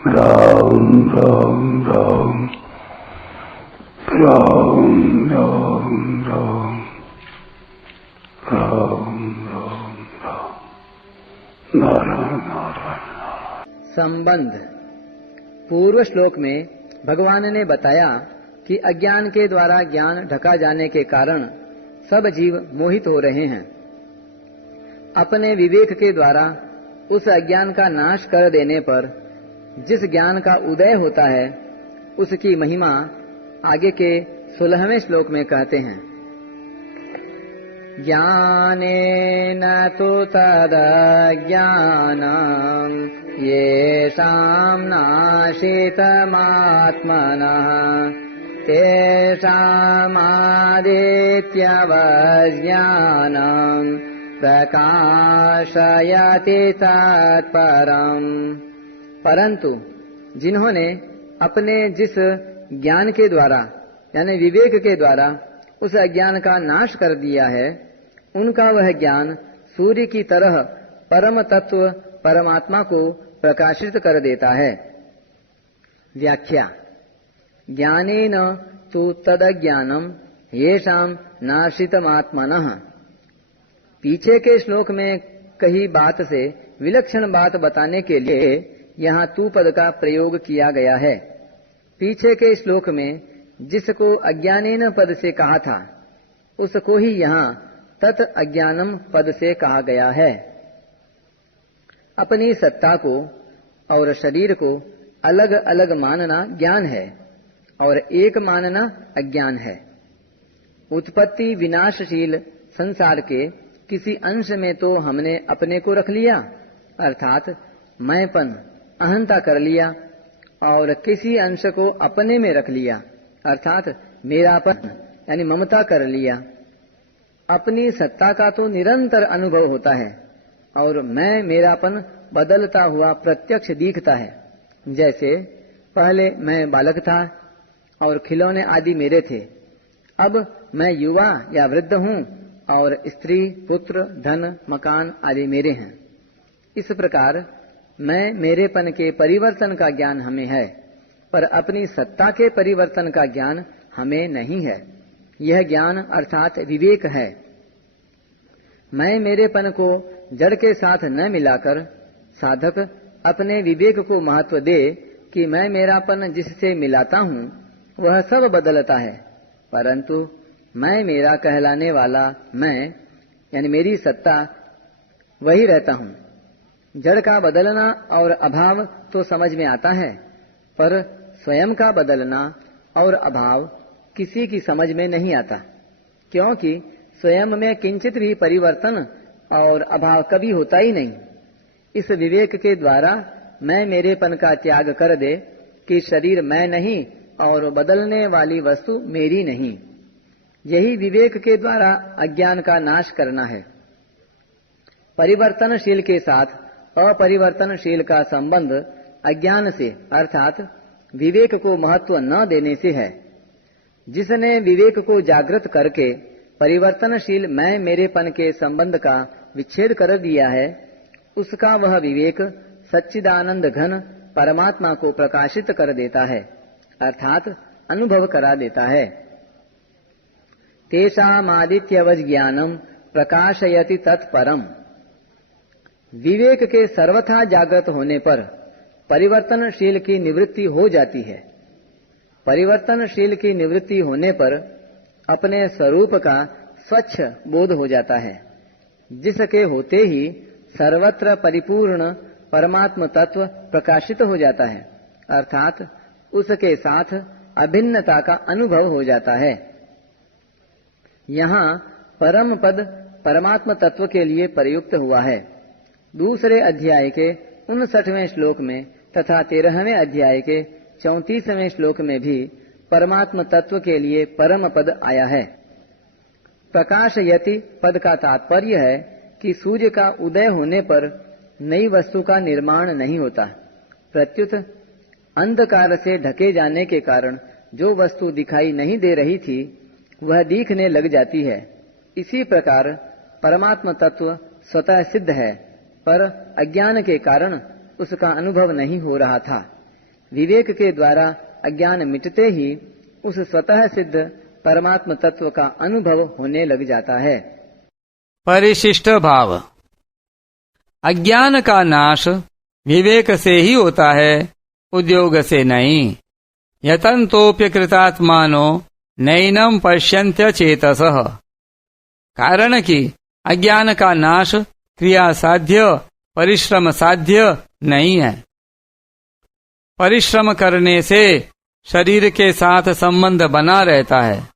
राम राम राम राम राम राम राम राम राम नारायण नारायण। संबंध। पूर्व श्लोक में भगवान ने बताया कि अज्ञान के द्वारा ज्ञान ढका जाने के कारण सब जीव मोहित हो रहे हैं। अपने विवेक के द्वारा उस अज्ञान का नाश कर देने पर जिस ज्ञान का उदय होता है उसकी महिमा आगे के 16वें श्लोक में कहते हैं। ज्ञानेन तु तदज्ञानं येषां नाशितमात्मनः तेषामादित्यवज्ञानं प्रकाशयति तत्परम्। परंतु जिन्होंने अपने जिस ज्ञान के द्वारा यानी विवेक के द्वारा उस अज्ञान का नाश कर दिया है उनका वह ज्ञान सूर्य की तरह परम तत्व परमात्मा को प्रकाशित कर देता है। व्याख्या। ज्ञानेन तु तदज्ञानम् येषां नाशितमात्मनः। पीछे के श्लोक में कही बात से विलक्षण बात बताने के लिए यहाँ तू पद का प्रयोग किया गया है। पीछे के श्लोक में जिसको अज्ञानेन पद से कहा था उसको ही यहाँ तत् अज्ञानम पद से कहा गया है। अपनी सत्ता को और शरीर को अलग अलग मानना ज्ञान है और एक मानना अज्ञान है। उत्पत्ति विनाशशील संसार के किसी अंश में तो हमने अपने को रख लिया अर्थात मैंपन अहंता कर लिया और किसी अंश को अपने में रख लिया अर्थात मेरापन यानी ममता कर लिया। अपनी सत्ता का तो निरंतर अनुभव होता है और मैं मेरापन बदलता हुआ प्रत्यक्ष दिखता है। जैसे पहले मैं बालक था और खिलौने आदि मेरे थे, अब मैं युवा या वृद्ध हूँ और स्त्री पुत्र धन मकान आदि मेरे हैं। इस प्रकार मैं मेरेपन के परिवर्तन का ज्ञान हमें है पर अपनी सत्ता के परिवर्तन का ज्ञान हमें नहीं है। यह ज्ञान अर्थात विवेक है। मैं मेरेपन को जड़ के साथ न मिलाकर साधक अपने विवेक को महत्व दे कि मैं मेरापन जिससे मिलाता हूँ वह सब बदलता है परंतु मैं मेरा कहलाने वाला मैं यानी मेरी सत्ता वही रहता हूँ। जड़ का बदलना और अभाव तो समझ में आता है पर स्वयं का बदलना और अभाव किसी की समझ में नहीं आता क्योंकि स्वयं में किंचित भी परिवर्तन और अभाव कभी होता ही नहीं। इस विवेक के द्वारा मैं मेरेपन का त्याग कर दे कि शरीर मैं नहीं और बदलने वाली वस्तु मेरी नहीं। यही विवेक के द्वारा अज्ञान का नाश करना है। परिवर्तनशील के साथ अपरिवर्तनशील का संबंध अज्ञान से अर्थात विवेक को महत्व न देने से है। जिसने विवेक को जागृत करके परिवर्तनशील मैं मेरेपन के संबंध का विच्छेद कर दिया है उसका वह विवेक सच्चिदानंद घन परमात्मा को प्रकाशित कर देता है अर्थात अनुभव करा देता है। तेषामादित्यवज्ञानम् प्रकाशयति तत्परम्। विवेक के सर्वथा जागृत होने पर परिवर्तनशील की निवृत्ति हो जाती है। परिवर्तनशील की निवृत्ति होने पर अपने स्वरूप का स्वच्छ बोध हो जाता है जिसके होते ही सर्वत्र परिपूर्ण परमात्म तत्व प्रकाशित हो जाता है अर्थात उसके साथ अभिन्नता का अनुभव हो जाता है। यहाँ परम पद परमात्म तत्व के लिए प्रयुक्त हुआ है। दूसरे अध्याय के 59वें श्लोक में तथा 13वें अध्याय के 34वें श्लोक में भी परमात्म तत्व के लिए परम पद आया है। प्रकाशयति पद का तात्पर्य है कि सूर्य का उदय होने पर नई वस्तु का निर्माण नहीं होता, प्रत्युत अंधकार से ढके जाने के कारण जो वस्तु दिखाई नहीं दे रही थी वह दिखने लग जाती है। इसी प्रकार परमात्म तत्व स्वतः सिद्ध है पर अज्ञान के कारण उसका अनुभव नहीं हो रहा था। विवेक के द्वारा अज्ञान मिटते ही उस स्वतः सिद्ध परमात्म तत्व का अनुभव होने लग जाता है। परिशिष्ट भाव। अज्ञान का नाश विवेक से ही होता है, उद्योग से नहीं। यतन्तोप्य कृतात्मानो नैनम पश्यन्त्य चेतसः। कारण कि अज्ञान का नाश क्रिया साध्य, परिश्रम साध्य नहीं है। परिश्रम करने से शरीर के साथ संबंध बना रहता है,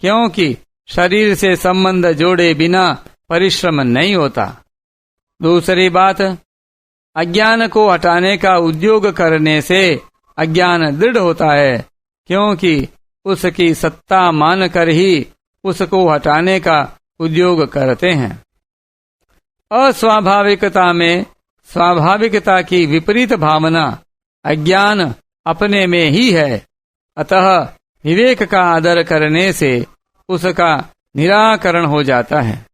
क्योंकि शरीर से संबंध जोड़े बिना परिश्रम नहीं होता। दूसरी बात, अज्ञान को हटाने का उद्योग करने से अज्ञान दृढ़ होता है, क्योंकि उसकी सत्ता मानकर ही उसको हटाने का उद्योग करते हैं। अस्वाभाविकता में स्वाभाविकता की विपरीत भावना अज्ञान अपने में ही है। अतः विवेक का आदर करने से उसका निराकरण हो जाता है।